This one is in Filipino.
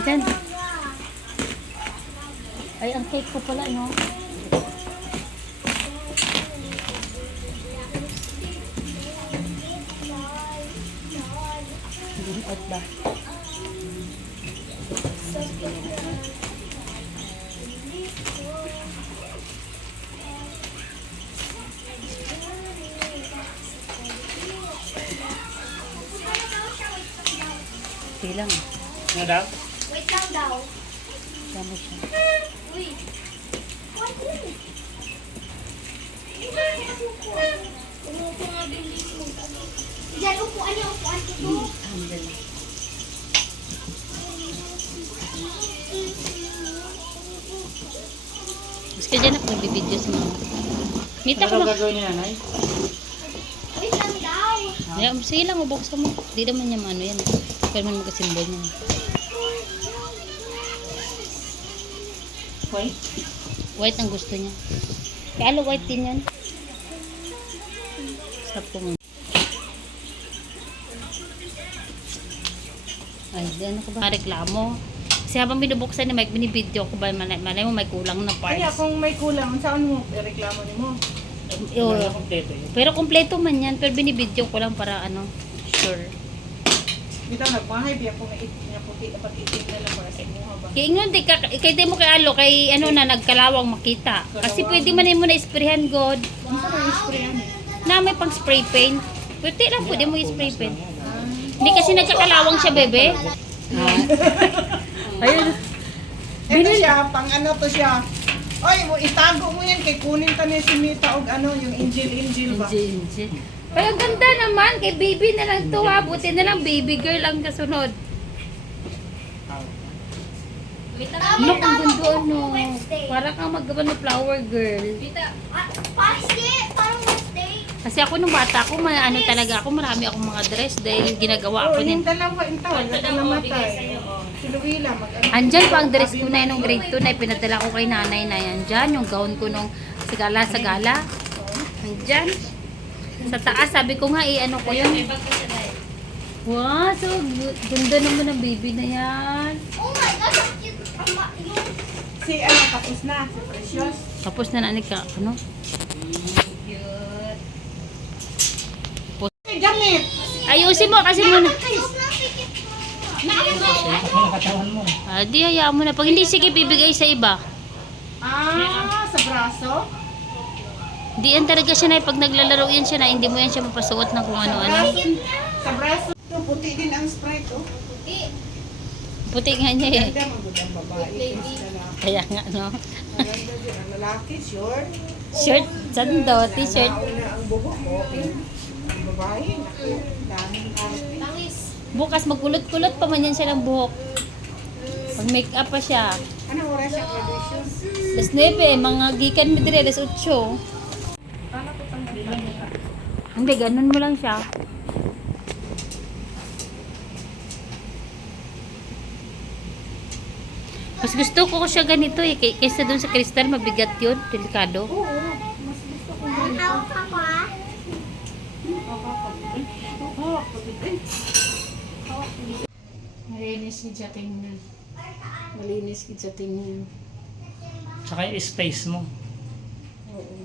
Nandyan. Ay, ang cake ko pala, no? Hindi out ba? Silang. Ano daw? Wait lang daw. Dami siya. Uy. What is it? Umupo nga bilis mo. Diyan, upuan niya, upuan ko to. Handle. Mas ka dyan ako nagbibideo sa mga. Mita ko Ano lang. gagawin ni nanay? Wait lang daw. Yeah, sige lang, ubuksan mo. Di naman niya maano yan. Pero man magkasimbol niya. White? White ang gusto niya. Kaya alo white din yan. Sarap ko mo. Ay, di ano ka ba? Reklamo. Kasi habang binubuksan ni Mike, binibideo ko ba, malay mo may kulang na Kaya parts. kung may kulang, saan mo reklamo ni mo? Wala na kompleto yun. Pero kompleto man yan, pero binibideo ko lang para ano, sure. Bitaw nagmahay biya kung nga puti dapat itim na lang para sa imuha ba. Kaya ingon di ka, kay di mo kay alo, kay ano na nagkalawang makita. Kasi pwede man mo na isprayhan god. Ang sa may spray ano? Na may pang spray paint. Pwede lang pwede mo i-spray paint. Hindi kasi nagkakalawang siya, bebe. Ayun. Ito siya, pang ano to siya. Oy, mo itago mo yan kay kunin ta ni si Mita og ano, yung angel ba? Inje. Pero ang ganda naman, kay baby na lang to ha. Buti na lang baby girl ang kasunod. Look, ang ganda ano. Para kang maggawa ng flower girl. Pasti, parang Wednesday. Kasi ako nung bata ako, ano talaga ako, marami akong mga dress dahil ginagawa Oh, ko yung din. dalawa intaw, wala namatay. Si Luila mag ano. Andyan pa ang dress ko na yun nung grade 2 na pinadala ko kay nanay na yan. Dyan, yung gown ko nung sa gala. Andyan. Sa taas, sabi ko nga, ano ko yun. Wow, so ganda naman ang baby na yan. Oh my gosh, ang cute. Yung Si ano tapos na, si Precious. Tapos na nanik ka, ano? Si Janet. Ayusin mo kasi muna. sobrang sikip mo. Ako nakatawan mo. Di, hayaan mo na. Pag hindi, sige, bibigay sa iba. Ah, sa braso. Di yan talaga siya na, pag naglalaro yan siya na, hindi mo yan siya mapasuot ng kung ano-ano. Sa braso. Ito, puti din ang Sprite, oh. Puti nga niya eh. Ganda, magandang babae. Lalaki. Kaya nga, no? Maganda din ang lalaki, short. Shirt, sando, t-shirt. Nauna ang buhok ko. Ang babae, naku, daming arte. Tangis. Bukas magkulot-kulot pa man yan siya ng buhok. Pag make up pa siya. Anong oras ang graduation? Las 9, mga gikan mo dire, las 8. Kala ko tanggalin ka. Hindi, ganun mo lang siya. Mas gusto ko siya ganito eh, kaysa dun sa kristal, mabigat yun, delikado. Oo, mas gusto ko Ang hawak ako ah. Malinis kid sa tingnan. Malinis kid sa tingnan. Tsaka yung space mo. Oo.